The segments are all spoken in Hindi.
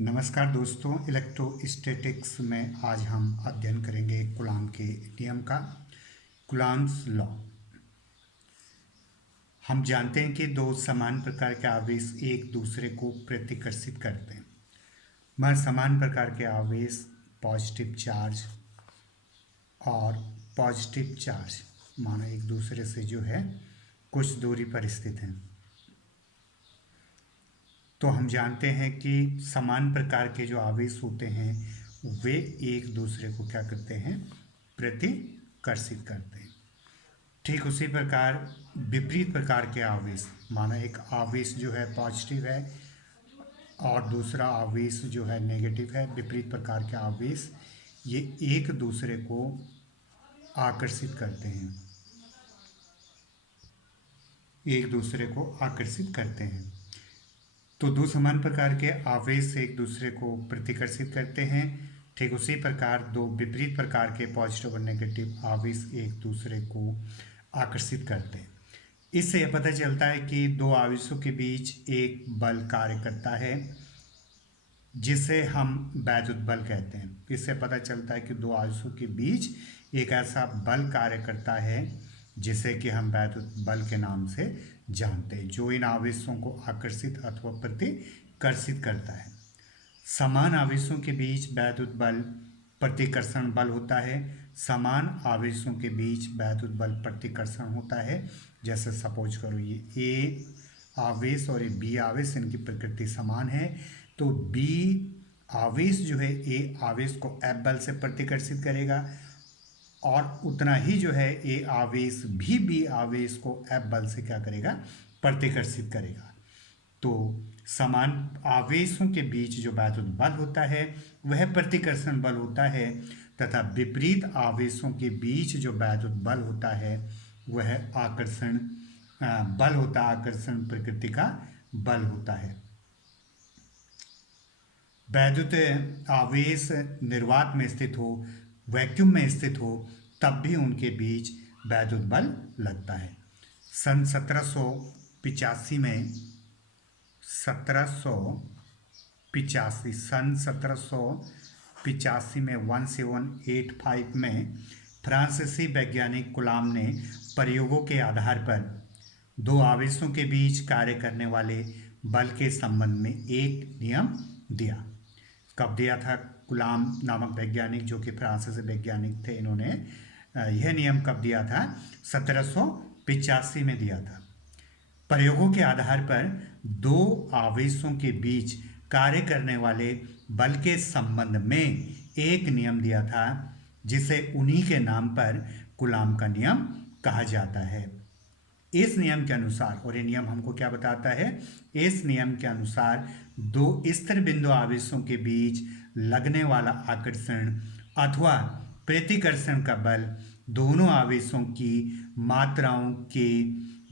नमस्कार दोस्तों, इलेक्ट्रोस्टैटिक्स में आज हम अध्ययन करेंगे कूलॉम के नियम का। Coulomb's law. हम जानते हैं कि दो समान प्रकार के आवेश एक दूसरे को प्रतिकर्षित करते हैं। मगर समान प्रकार के आवेश पॉजिटिव चार्ज और पॉजिटिव चार्ज मानो एक दूसरे से जो है कुछ दूरी पर स्थित हैं। तो हम जानते हैं कि समान प्रकार के जो आवेश होते हैं वे एक दूसरे को क्या करते हैं, प्रतिकर्षित करते हैं। ठीक उसी प्रकार विपरीत प्रकार के आवेश, माना एक आवेश जो है पॉजिटिव है और दूसरा आवेश जो है नेगेटिव है। विपरीत प्रकार के आवेश ये एक दूसरे को आकर्षित करते हैं, एक दूसरे को आकर्षित करते हैं। तो दो समान प्रकार के आवेश एक दूसरे को प्रतिकर्षित करते हैं। ठीक उसी प्रकार दो विपरीत प्रकार के पॉजिटिव और नेगेटिव आवेश एक दूसरे को आकर्षित करते हैं। इससे यह पता चलता है कि दो आवेशों के बीच एक बल कार्य करता है जिसे हम वैद्युत बल कहते हैं। इससे पता चलता है कि दो आवेशों के बीच एक ऐसा बल कार्य करता है जिसे कि हम वैद्युत बल के नाम से जानते हैं, जो इन आवेशों को आकर्षित अथवा प्रतिकर्षित करता है। समान आवेशों के बीच वैद्युत बल प्रतिकर्षण बल होता है। समान आवेशों के बीच वैद्युत बल प्रतिकर्षण होता है। जैसे सपोज करो ये ए आवेश और ये बी आवेश, इनकी प्रकृति समान है, तो बी आवेश जो है ए आवेश को एफ बल से प्रतिकर्षित करेगा और उतना ही जो है ए आवेश भी बी आवेश को एफ बल से क्या करेगा, प्रतिकर्षित करेगा। तो समान आवेशों के बीच जो वैद्युत बल होता है वह प्रतिकर्षण बल होता है, तथा विपरीत आवेशों के बीच जो वैद्युत बल होता है वह आकर्षण बल होता है, आकर्षण प्रकृति का बल होता है। वैद्युत आवेश निर्वात में स्थित हो, वैक्यूम में स्थित हो, तब भी उनके बीच वैद्युत बल लगता है। सन 1785 में 1785 में फ्रांसीसी वैज्ञानिक कूलॉम ने प्रयोगों के आधार पर दो आवेशों के बीच कार्य करने वाले बल के संबंध में एक नियम दिया। कब दिया था? कूलॉम नामक वैज्ञानिक जो कि फ्रांसीसी वैज्ञानिक थे, इन्होंने यह नियम कब दिया था? 1785 में दिया था। प्रयोगों के आधार पर दो आवेशों के बीच कार्य करने वाले बल के संबंध में एक नियम दिया था जिसे उन्हीं के नाम पर कूलॉम का नियम कहा जाता है। इस नियम के अनुसार, और ये नियम हमको क्या बताता है? इस नियम के अनुसार दो स्थिर बिंदु आवेशों के बीच लगने वाला आकर्षण अथवा प्रतिकर्षण का बल दोनों आवेशों की मात्राओं के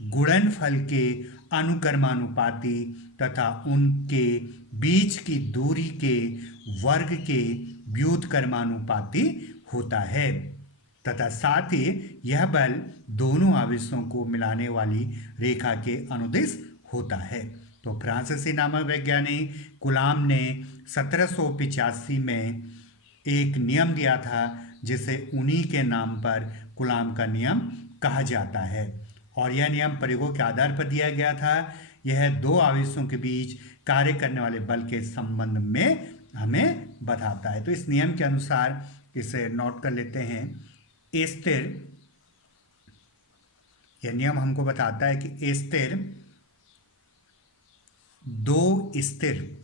गुणनफल के अनुक्रमानुपाती तथा उनके बीच की दूरी के वर्ग के व्युत्क्रमानुपाती होता है, तथा साथ ही यह बल दोनों आवेशों को मिलाने वाली रेखा के अनुदिश होता है। तो फ्रांसीसी नामक वैज्ञानिक कूलॉम ने 1785 में एक नियम दिया था जिसे उन्हीं के नाम पर कूलॉम का नियम कहा जाता है, और यह नियम प्रयोगों के आधार पर दिया गया था। यह दो आवेशों के बीच कार्य करने वाले बल के संबंध में हमें बताता है। तो इस नियम के अनुसार, इसे नोट कर लेते हैं, स्थिर, यह नियम हमको बताता है कि दो स्थिर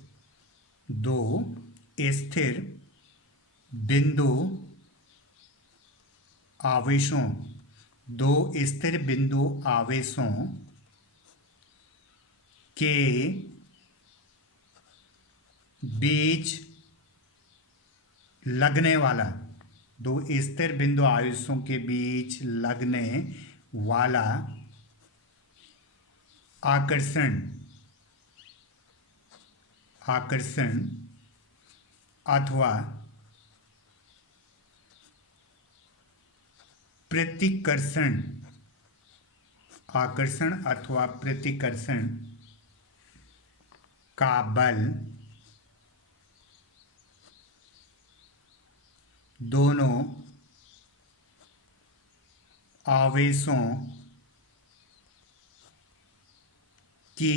बिंदु आवेशों के बीच लगने वाला, दो स्थिर बिंदु आवेशों के बीच लगने वाला आकर्षण अथवा प्रतिकर्षण, का बल दोनों आवेशों की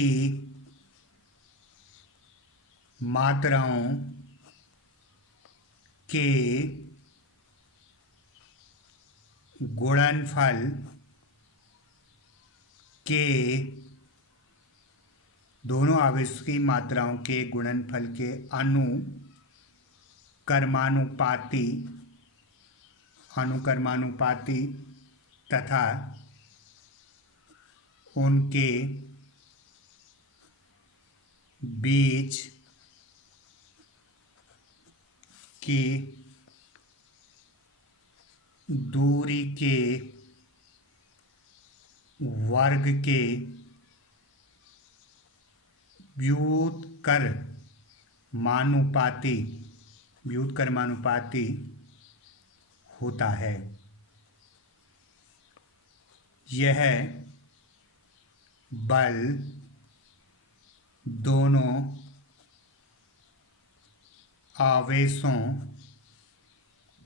मात्राओं के गुणनफल के दोनों आवेशों की मात्राओं के गुणनफल के अनुकर्मानुपाती तथा उनके बीच की दूरी के वर्ग के व्युत्क्रमानुपाती होता है। यह बल दोनों आवेशों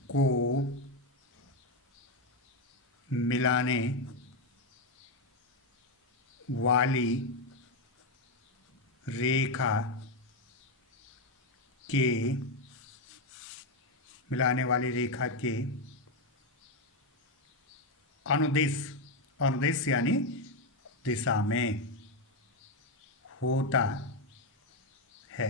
को मिलाने वाली रेखा के अनुदिश यानी दिशा में होता है।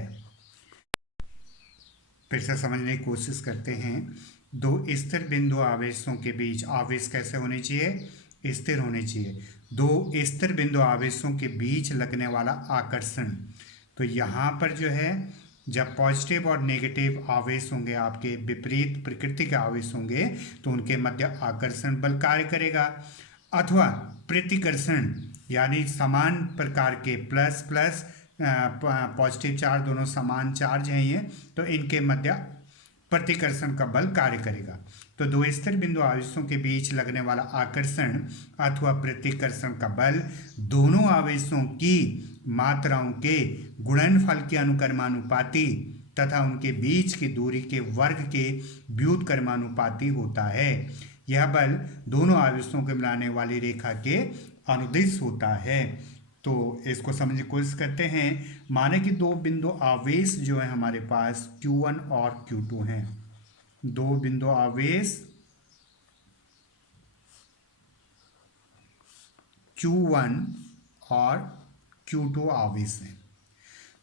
फिर से समझने की कोशिश करते हैं। दो स्थिर बिंदु आवेशों के बीच आवेश कैसे होने चाहिए? स्थिर होने चाहिए। दो स्थिर बिंदु आवेशों के बीच लगने वाला आकर्षण, तो यहाँ पर जो है जब पॉजिटिव और नेगेटिव आवेश होंगे, आपके विपरीत प्रकृति के आवेश होंगे, तो उनके मध्य आकर्षण बल कार्य करेगा। अथवा प्रतिकर्षण यानी समान प्रकार के प्लस प्लस पॉजिटिव चार्ज, दोनों समान चार्ज हैं ये, तो इनके मध्य प्रतिकर्षण का बल कार्य करेगा। तो दो स्थिर बिंदु आवेशों के बीच लगने वाला आकर्षण अथवा प्रतिकर्षण का बल दोनों आवेशों की मात्राओं के गुणनफल के अनुक्रमानुपाती तथा उनके बीच की दूरी के वर्ग के व्युत्क्रमानुपाती होता है। यह बल दोनों आवेशों को मिलाने वाली रेखा के अनुदिश होता है। तो इसको समझने की कोशिश करते हैं। माने कि दो बिंदु आवेश जो है हमारे पास Q1 और Q2 हैं। दो बिंदु आवेश Q1 और Q2 आवेश हैं।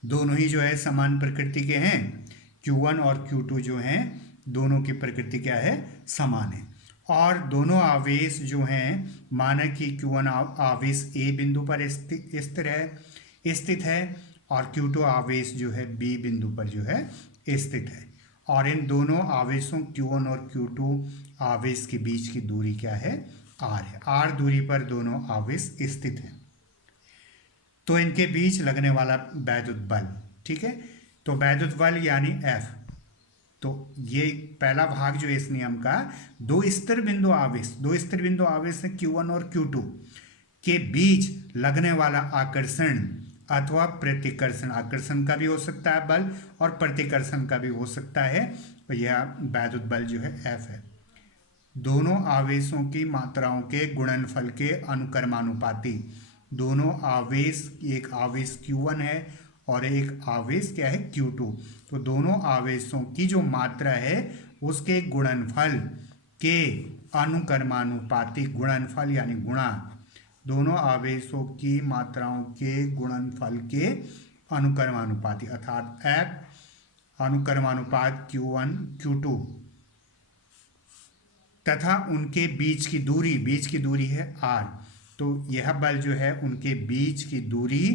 दोनों ही जो है समान प्रकृति के हैं। Q1 और Q2 जो हैं दोनों की प्रकृति क्या है? समान है। और दोनों आवेश जो हैं, माना कि Q1 आवेश A बिंदु पर स्थित है और Q2 आवेश जो है B बिंदु पर जो है स्थित है। और इन दोनों आवेशों Q1 और Q2 आवेश के बीच की दूरी क्या है? R है। R दूरी पर दोनों आवेश स्थित हैं। तो इनके बीच लगने वाला वैद्युत बल, ठीक है, तो वैद्युत बल यानी F। तो ये पहला भाग जो है इस नियम का, दो स्थिर बिंदु आवेश है Q1 और Q2 के बीच लगने वाला आकर्षण अथवा प्रतिकर्षण, आकर्षण का भी हो सकता है बल और प्रतिकर्षण का भी हो सकता है, तो यह वैद्युत बल जो है F है। दोनों आवेशों की मात्राओं के गुणनफल के अनुक्रमानुपाती, दोनों आवेश, एक आवेश Q1 है और एक आवेश क्या है? Q2। तो दोनों आवेशों की जो मात्रा है उसके गुणनफल के अनुक्रमानुपाती, गुणनफल यानी गुणा, दोनों आवेशों की मात्राओं के गुणनफल के अनुक्रमानुपाती अर्थात F अनुक्रमानुपात Q1 Q2 तथा उनके बीच की दूरी है R। तो यह बल जो है उनके बीच की दूरी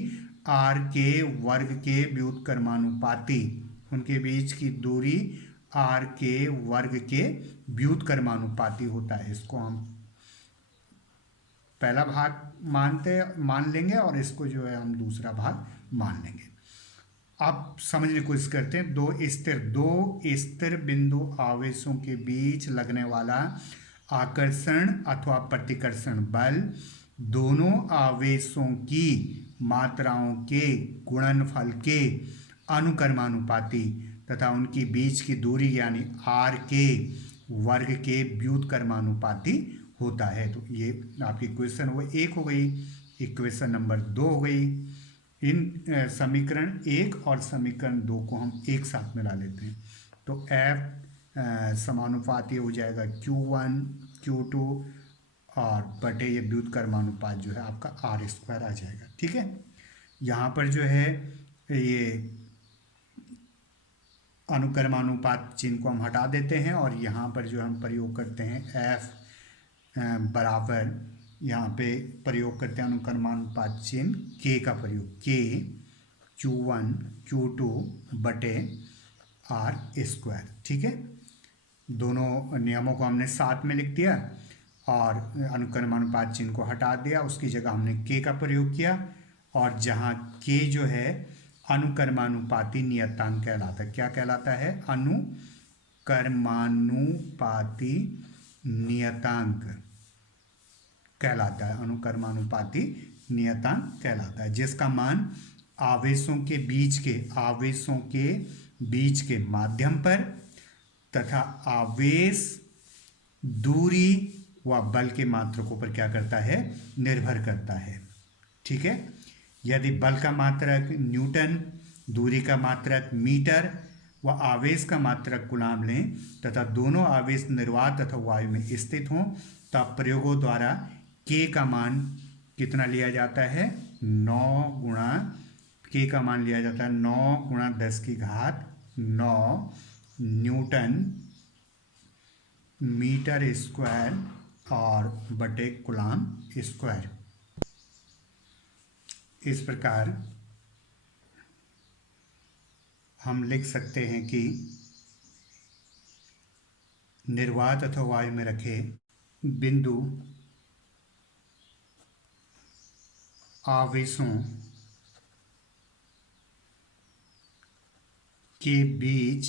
R के वर्ग के व्युत्क्रमानुपाती, उनके बीच की दूरी R के वर्ग के व्युत्क्रमानुपाती होता है। इसको हम पहला भाग मान लेंगे और इसको जो है हम दूसरा भाग मान लेंगे। अब समझने की कोशिश करते हैं। दो स्थिर बिंदु आवेशों के बीच लगने वाला आकर्षण अथवा प्रतिकर्षण बल दोनों आवेशों की मात्राओं के गुणनफल के अनुक्रमानुपाती तथा उनकी बीच की दूरी यानी R के वर्ग के व्युत्क्रमानुपाती होता है। तो ये आपकी क्वेश्चन वो एक हो गई, इक्वेशन नंबर 2 हो गई। इन समीकरण 1 और समीकरण 2 को हम एक साथ मिला लेते हैं, तो F समानुपाती हो जाएगा Q1 Q2 और बटे ये व्युत्क्रमानुपात जो है आपका R² आ जाएगा। ठीक है, यहाँ पर जो है ये अनुक्रमानुपात चिन्ह को हम हटा देते हैं और यहाँ पर जो हम प्रयोग करते हैं F बराबर, यहाँ पे प्रयोग करते हैं अनुक्रमानुपात चिन्ह K का प्रयोग, K Q1 Q2 बटे R²। ठीक है, दोनों नियमों को हमने साथ में लिख दिया और अनुक्रमानुपात चिन्ह को हटा दिया, उसकी जगह हमने K का प्रयोग किया। और जहाँ K जो है अनुक्रमानुपाती नियतांक कहलाता है। क्या कहलाता है? अनुक्रमानुपाती नियतांक कहलाता है। अनुक्रमानुपाती नियतांक कहलाता है, जिसका मान आवेशों के बीच के माध्यम पर तथा आवेश, दूरी व बल के मात्रकों पर क्या करता है? निर्भर करता है। ठीक है, यदि बल का मात्रक न्यूटन, दूरी का मात्रक मीटर व आवेश का मात्रक कूलाम लें तथा दोनों आवेश निर्वात तथा वायु में स्थित हों, तब प्रयोगों द्वारा K का मान कितना लिया जाता है? 9 गुणा K का मान लिया जाता है 9 गुणा 10⁹ न्यूटन मीटर स्क्वायर और बटे कूलाम स्क्वायर। इस प्रकार हम लिख सकते हैं कि निर्वात अथवा वायु में रखे बिंदु आवेशों के बीच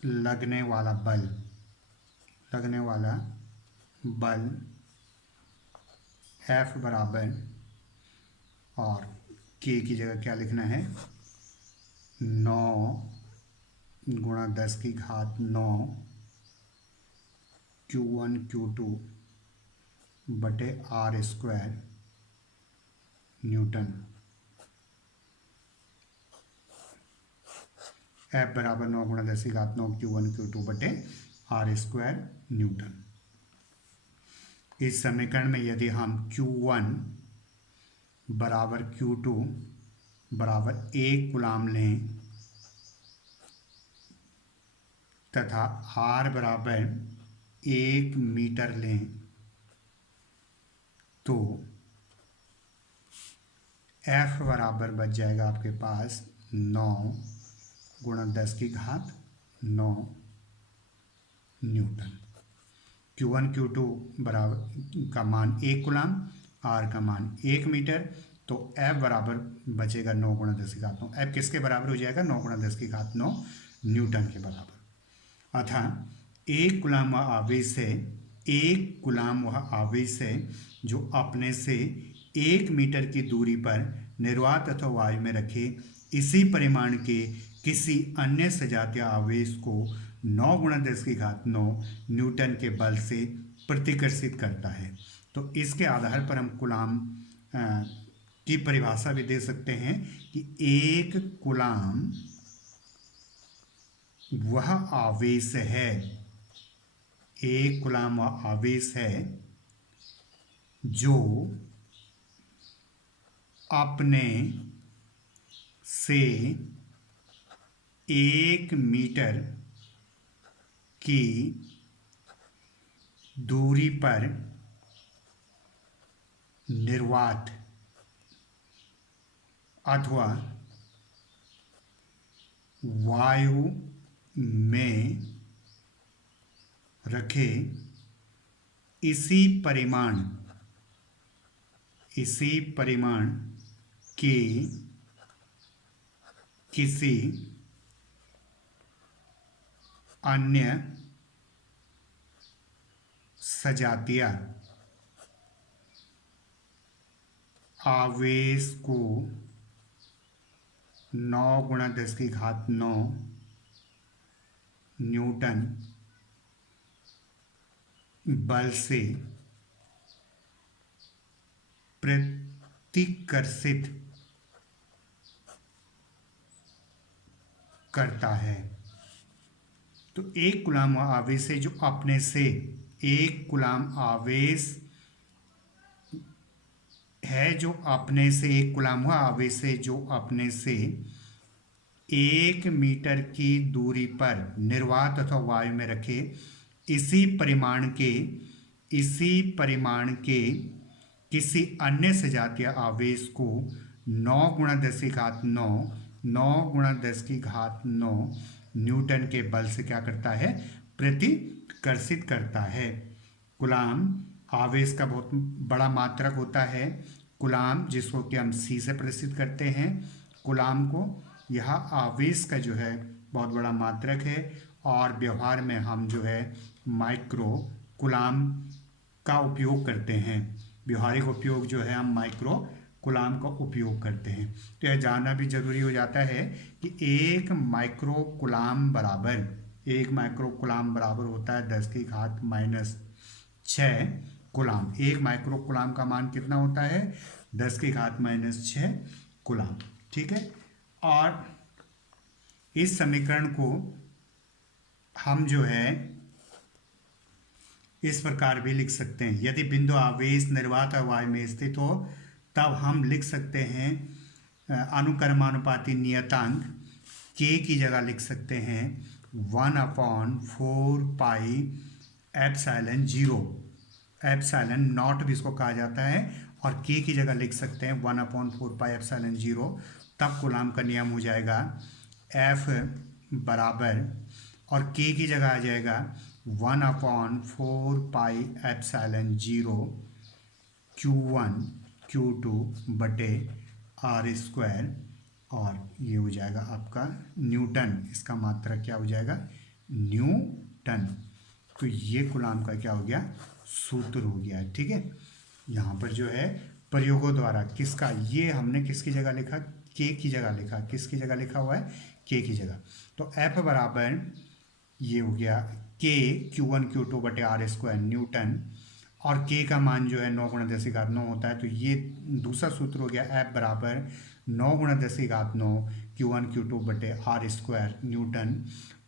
लगने वाला बल F बराबर, और K की जगह क्या लिखना है? 9 गुणा 10⁹ Q1 Q2 बटे R² न्यूटन। F बराबर 9 गुणा 10⁹ Q1 Q2 बटे R² न्यूटन। इस समीकरण में यदि हम Q1 बराबर Q2 बराबर 1 कूलाम लें तथा R बराबर 1 मीटर लें, तो F बराबर बच जाएगा आपके पास 9 गुणा 10⁹ न्यूटन। Q1 Q2 बराबर का मान 1 कूलाम, R का मान 1 मीटर, तो F बराबर बचेगा 9 गुणा 10⁹। F किसके बराबर हो जाएगा? 9 गुणा 10⁹ न्यूटन के बराबर। अतः 1 कूलाम वह आवेश है जो अपने से 1 मीटर की दूरी पर निर्वात अथवा वायु में रखे इसी परिमाण के किसी अन्य सजातीय आवेश को 9 गुणा 10⁹ न्यूटन के बल से प्रतिकर्षित करता है। तो इसके आधार पर हम कूलाम की परिभाषा भी दे सकते हैं कि 1 कूलाम वह आवेश है, 1 कूलाम वह आवेश है जो अपने से 1 मीटर की दूरी पर निर्वात अथवा वायु में रखे इसी परिमाण के किसी अन्य सजातीय आवेश को 9 गुणा 10⁻9 न्यूटन बल से प्रतिकर्षित करता है। तो एक कूलाम आवेश है जो अपने से, एक कूलाम आवेश है जो अपने से, एक कूलाम हुआ आवेश है जो अपने से 1 मीटर की दूरी पर निर्वात अथवा वायु में रखे इसी परिमाण के किसी अन्य सजातीय आवेश को 9 गुणा 10⁻9 न्यूटन के बल से क्या करता है, प्रतिकर्षित करता है। कूलाम आवेश का बहुत बड़ा मात्रक होता है। कूलाम जिसको कि हम सी से प्रदर्शित करते हैं, कूलाम को, यह आवेश का जो है बहुत बड़ा मात्रक है। और व्यवहार में हम जो है माइक्रो कूलाम का उपयोग करते हैं। व्यवहारिक उपयोग जो है हम माइक्रो कूलाम का उपयोग करते हैं। तो यह जानना भी जरूरी हो जाता है कि एक माइक्रो कूलाम बराबर होता है 10⁻6 कूलाम। एक माइक्रो कूलाम का मान कितना होता है, 10⁻6 कूलाम। ठीक है। और इस समीकरण को हम जो है इस प्रकार भी लिख सकते हैं। यदि बिंदु आवेश निर्वात वायु में स्थित हो तब हम लिख सकते हैं अनुक्रमानुपाती नियतांक k की जगह लिख सकते हैं 1/4πε0, एप्सिलॉन नॉट भी इसको कहा जाता है, और k की जगह लिख सकते हैं 1/4πε0। तब कूलाम का नियम हो जाएगा F बराबर, और k की जगह आ जाएगा 1/4πε0 Q1 Q2 बटे r², और ये हो जाएगा आपका न्यूटन। इसका मात्रा क्या हो जाएगा, न्यूटन। तो ये कूलाम का क्या हो गया, सूत्र हो गया। ठीक है। यहाँ पर जो है प्रयोगों द्वारा किसका, ये हमने किसकी जगह लिखा, k की जगह लिखा। किसकी जगह लिखा हुआ है, k की जगह। तो F बराबर ये हो गया k Q1 Q2 बटे r² न्यूटन, और k का मान जो है 9 गुणा 10⁻9 होता है। तो ये दूसरा सूत्र हो गया F बराबर 9 गुणा 10⁻9 Q1 Q2 बटे r² न्यूटन,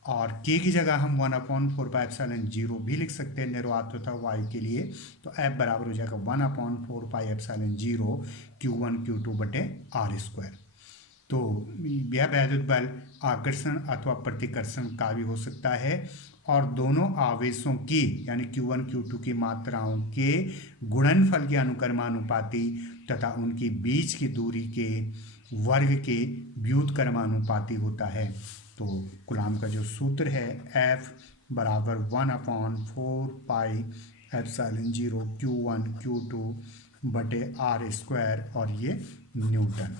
और k की जगह हम 1/4πε0 भी लिख सकते हैं निर्वात तथा वायु के लिए। तो F बराबर हो जाएगा 1/4πε0 Q1 Q2 बटे r²। तो यह वैद्युत बल आकर्षण अथवा प्रतिकर्षण का भी हो सकता है, और दोनों आवेशों की यानी Q1 Q2 की मात्राओं के गुणनफल के अनुक्रमानुपाती तथा उनकी बीच की दूरी के वर्ग के व्युत्क्रमानुपाती होता है। तो कूलाम का जो सूत्र है F बराबर 1/4πε0 Q1 Q2 बटे r², और ये न्यूटन।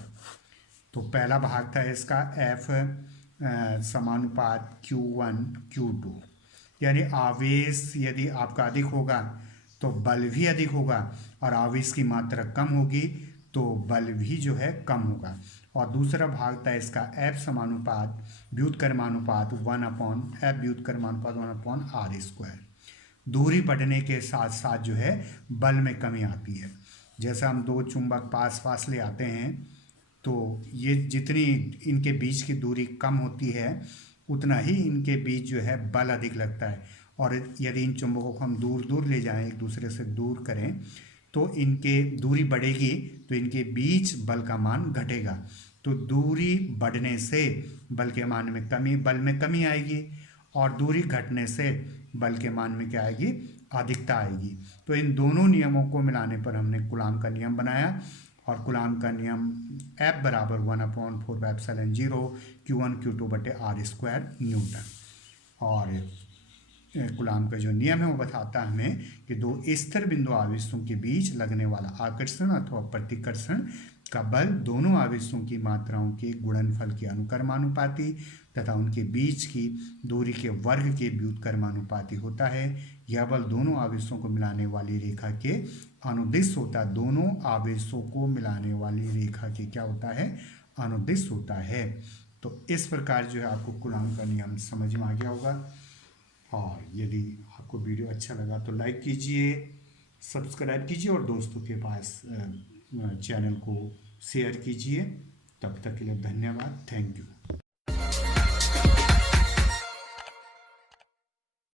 तो पहला भाग था इसका F समानुपात Q1 Q2, यानी आवेश यदि आपका अधिक होगा तो बल भी अधिक होगा, और आवेश की मात्रा कम होगी तो बल भी जो है कम होगा। और दूसरा भाग था इसका F समानुपात व्युत्क्रमानुपात 1/r²। दूरी बढ़ने के साथ साथ जो है बल में कमी आती है। जैसा हम दो चुंबक पास पास ले आते हैं, तो ये जितनी इनके बीच की दूरी कम होती है उतना ही इनके बीच जो है बल अधिक लगता है। और यदि इन चुंबकों को हम दूर दूर ले जाएं, एक दूसरे से दूर करें, तो इनके दूरी बढ़ेगी तो इनके बीच बल का मान घटेगा। तो दूरी बढ़ने से बल के मान में कमी आएगी, और दूरी घटने से बल के मान में क्या आएगी, अधिकता आएगी। तो इन दोनों नियमों को मिलाने पर हमने कूलाम का नियम बनाया, और कूलाम का नियम F बराबर 1/4πε0 Q1 Q2 बटे r² न्यूटन। और कूलाम का जो नियम है वो बताता है हमें कि दो स्थिर बिंदु आवेशों के बीच लगने वाला आकर्षण अथवा प्रतिकर्षण का बल दोनों आवेशों की मात्राओं के गुणनफल के अनुक्रमानुपाती तथा उनके बीच की दूरी के वर्ग के व्युत्क्रमानुपाती होता है। यह बल दोनों आवेशों को मिलाने वाली रेखा के अनुदिश होता है। दोनों आवेशों को मिलाने वाली रेखा के क्या होता है, अनुदिश होता है। तो इस प्रकार जो है आपको कूलाम का नियम समझ में आ गया होगा। और यदि आपको वीडियो अच्छा लगा तो लाइक कीजिए, सब्सक्राइब कीजिए और दोस्तों के पास चैनल को शेयर कीजिए। तब तक के लिए धन्यवाद। Thank you.